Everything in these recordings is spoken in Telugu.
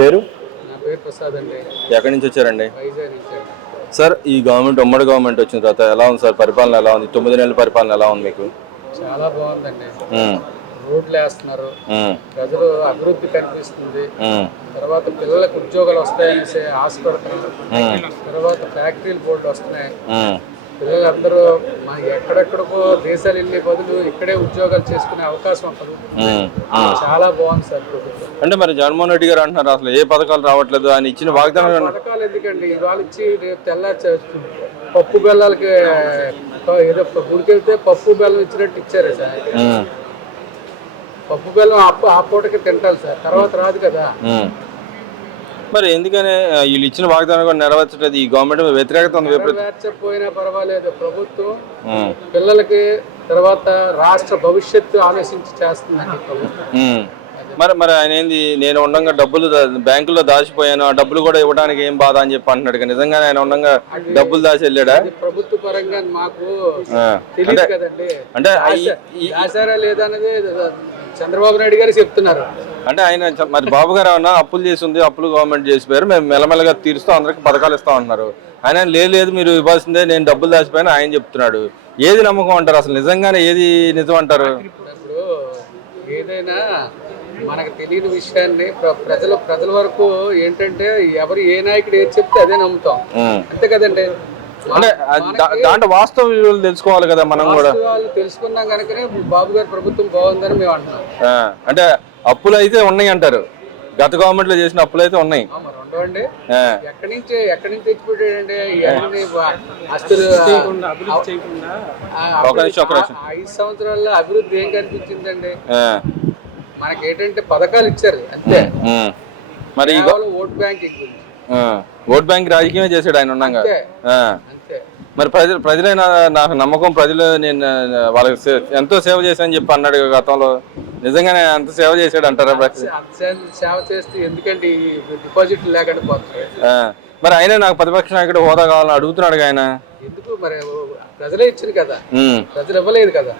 పేరు? నా పేరు ప్రసాద్ అండి. ఎక్కడి నుంచి వచ్చారండి? వైజాగ్ నుంచి. సార్, ఈ గవర్నమెంట్ ఉమ్మడి గవర్నమెంట్ వచ్చిన తర్వాత ఎలా ఉంది సార్? పరిపాలన ఎలా ఉంది? 9 నెలల పరిపాలన ఎలా ఉంది మీకు? చాలా బాగుందండి. రోడ్లు వేస్తున్నారు, ప్రజలు అభివృద్ధి కనిపిస్తుంది. తర్వాత పిల్లలకు ఉద్యోగాలు వస్తాయని ఆశపడుతున్నారు. తర్వాత ఫ్యాక్టరీలు బోర్డులు వస్తున్నాయి. పిల్లలందరూ ఎక్కడెక్కడికో దేశాలు వెళ్ళే బదులు ఇక్కడే ఉద్యోగాలు చేసుకునే అవకాశం ఉంటుంది. చాలా బాగుంది సార్ ప్రభుత్వం. అంటే మరి జగన్మోహన్ రెడ్డి గారు అంటున్నారు అసలు ఏ పథకాలు రావట్లేదు, ఆయన ఇచ్చిన వాగ్దానం. పథకాలు ఎందుకండి, ఇవాళ ఇచ్చి రేపు పప్పు బెల్లాలకి ఏదో గుడికెళ్తే పప్పు బెల్లం ఇచ్చినట్టు ఇచ్చారు సార్. పప్పు బెల్లం ఆ పూటకి తింటారు సార్, తర్వాత రాదు కదా. మరి ఎందుకని వీళ్ళు ఇచ్చిన వాగ్దానం కూడా నెరవేర్చలేదు? ఈ గవర్నమెంట్ వ్యతిరేకత నెరవేర్చకపోయినా పర్వాలేదు, ప్రభుత్వం పిల్లలకి తర్వాత రాష్ట్ర భవిష్యత్తు ఆలోచించి చేస్తుందండి ప్రభుత్వం. మరి ఆయన ఏంది, నేను ఉండగా డబ్బులు బ్యాంకులో దాచిపోయాను, ఆ డబ్బులు కూడా ఇవ్వడానికి ఏం బాధ అని చెప్పి అంటున్నాడు. నిజంగానే ఆయన ఉండగా డబ్బులు దాచి వెళ్ళాడా? ప్రభుత్వ పరంగా మాకు తెలియదు కదండి, అంటే దాచారా లేదా అనేది చంద్రబాబు నాయుడు గారు చెప్తున్నారు. అంటే ఆయన మరి బాబు గారు ఏమన్నా అప్పులు చేసి ఉంది, అప్పులు గవర్నమెంట్ చేసిపోయారు, మేము మెల్లమెల్లగా తీరుస్తూ అందరికి పథకాలు ఇస్తాం అంటున్నారు. ఆయన లేదు మీరు ఇవ్వాల్సిందే, నేను డబ్బులు దాచిపోయాను ఆయన చెప్తున్నాడు. ఏది నమ్మకం అంటారు అసలు? నిజంగానే ఏది నిజం అంటారు? ఇప్పుడు ఏదైనా మనకు తెలియని విషయాన్ని ప్రజల వరకు ఏంటంటే ఎవరు ఏ నాయకుడు ఏది చెప్తే అదే నమ్ముతాం, అంతే కదండి. అంటే దాంట్లో వాస్తవ విలువలు తెలుసుకోవాలి కదా మనం కూడా. తెలుసుకున్నాం కనుకనే బాబు గారి ప్రభుత్వం బాగుందని మేము అంటున్నాం. అంటే అప్పులు అయితే ఉన్నాయి అంటారు, గత గవర్నమెంట్ లో చేసిన అప్పులు అయితే ఉన్నాయి. అండి ఎక్కడి నుంచి తెచ్చిపెట్టాడండి అసలు 5 సంవత్సరాల్లో అభివృద్ధి ఏం కనిపించిందండి? మనకేంటంటే పథకాలు ఇచ్చారు అంతే. మరి ఓట్ బ్యాంక్ రాజకీయమే చేశాడు ఆయన ఉన్నాగా. మరి ప్రజలైన నాకు నమ్మకం, ప్రజలు నేను వాళ్ళకి ఎంతో సేవ చేశానని చెప్పి అన్నాడు గతంలో. నిజంగానే అంత సేవ చేశాడు అంటారా? సేవ చేస్తే ఎందుకంటే డిపాజిట్ లేకుండా పోతుంది. మరి ఆయన నాకు ప్రతిపక్ష నాయకుడు హోదా కావాలని అడుగుతున్నాడు ఆయన. ఎందుకు మరి ప్రజలే ఇచ్చారు కదా, ప్రజలు ఇవ్వలేదు కదా.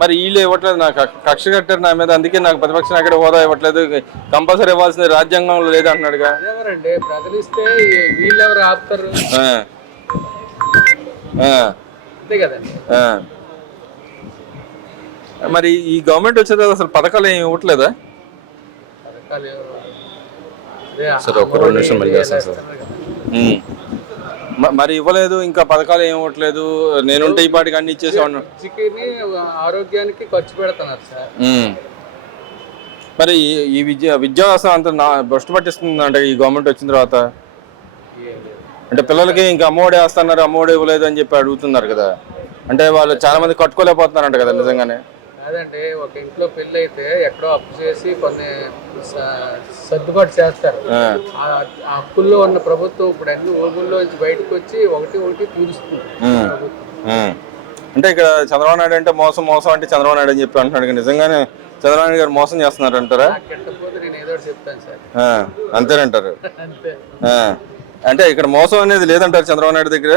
మరి వీళ్ళు ఇవ్వట్లేదు, నాకు కక్ష కట్టారు నా మీద, అందుకే నాకు ప్రతిపక్ష నాయకుడు హోదా ఇవ్వట్లేదు, కంపల్సరీ ఇవ్వాల్సింది రాజ్యాంగంలో లేదు అంటున్నాడుగా. ఎవరండి ప్రజలు ఇస్తే వీళ్ళు ఎవరు ఆపుతారు? అంతే కదండి. మరి ఈ గవర్నమెంట్ వచ్చేది అసలు పథకాలు ఏమి ఇవ్వట్లేదా? సరే, ఒక 2 నిమిషం మళ్ళీ చేస్తాను సార్. మరి ఇవ్వలేదు, ఇంకా పథకాలు ఏమి ఇవ్వట్లేదు, నేనుంటే ఈ పాటికి అన్ని ఇచ్చేసేవాడిని. ఆరోగ్యానికి ఖర్చు పెడుతున్నారు సార్. మరి ఈ విద్యా వ్యవస్థ అంతా భ్రష్టు పట్టిస్తుంది అంటే ఈ గవర్నమెంట్ వచ్చిన తర్వాత. అంటే పిల్లలకి ఇంకా అమ్మఒడి వేస్తున్నారు, అమ్మఒడి ఇవ్వలేదు అని చెప్పి అడుగుతున్నారు కదా. అంటే వాళ్ళు చాలా మంది కట్టుకోలేకపోతున్నారంట కదా. నిజంగానే కాదండి, ఒక ఇంట్లో పెళ్లి అయితే ఎక్కడో అప్పు చేసి కొన్ని సర్దుబాటు చేస్తారు. ఆ అప్పుల్లో ఉన్న ప్రభుత్వం ఇప్పుడు అన్ని ఊళ్ళో నుంచి బయటకు వచ్చి ఒకటి తీరుస్తుంది. అంటే ఇక్కడ చంద్రబాబు నాయుడు అంటే మోసం అంటే చంద్రబాబు నాయుడు అని చెప్పి అంటున్నాడు. నిజంగానే చంద్రబాబు నాయుడు గారు మోసం చేస్తున్నారు అంటారా? నేను ఏదో చెప్తాను సార్. అంతేనంటారు. అంటే ఇక్కడ మోసం అనేది లేదంటారు చంద్రబాబు నాయుడు దగ్గర.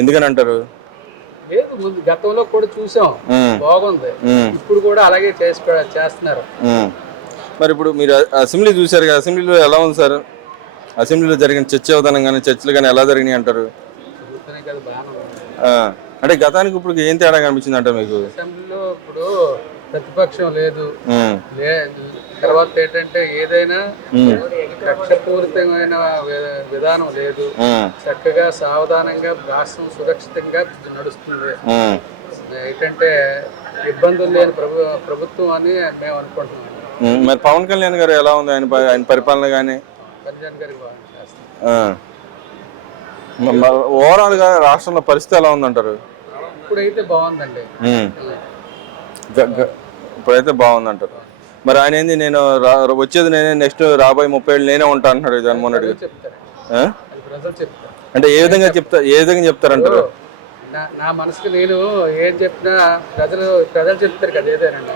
ఎందుకని అంటారు? లేదు, ముందు గతంలో కూడా చూసాం, బాగుంది. ఇప్పుడు కూడా అలాగే చేస్తున్నారు. మరి ఇప్పుడు మీరు అసెంబ్లీ చూసారు కదా, అసెంబ్లీలో ఎలా ఉంది సార్? అసెంబ్లీలో జరిగిన చర్చ విధానం కానీ చర్చలు కానీ ఎలా జరిగినాయి అంటారు? అంటే గతానికి ఇప్పుడు ఏం తేడా కనిపించింది అంటారు మీకు? అసెంబ్లీలో ఇప్పుడు ప్రతిపక్షం లేదు, తర్వాత ఏంటంటే ఏదైనా కక్షపూరితమైన విధానం లేదు, చక్కగా సావధానంగా రాష్ట్రం సురక్షితంగా నడుస్తుంది. ఏంటంటే ఇబ్బందులు లేని ప్రభుత్వం అని మేము అనుకుంటున్నాం. మరి పవన్ కళ్యాణ్ గారు ఎలా ఉంది ఆయన పరిపాలన? కానీ కళ్యాణ్ గారికి బాగా చేస్తారు. ఓవరాల్ గా రాష్ట్రంలో పరిస్థితి ఎలా ఉందంటారు? ఇప్పుడైతే బాగుందండి. ఇప్పుడైతే బాగుందంటారు. మరి ఆయన ఏంది, నేను వచ్చేది నేనే, నెక్స్ట్ రాబోయే 30 ఏళ్ళు నేనే ఉంటా అంటున్నాడు జగన్మోహన్ రెడ్డి గారు. అంటే ఏ విధంగా చెప్తారంటారు? నా మనసుకు నేను ఏం చెప్పినా ప్రజలు చెప్తారు కదా ఏదేనండి.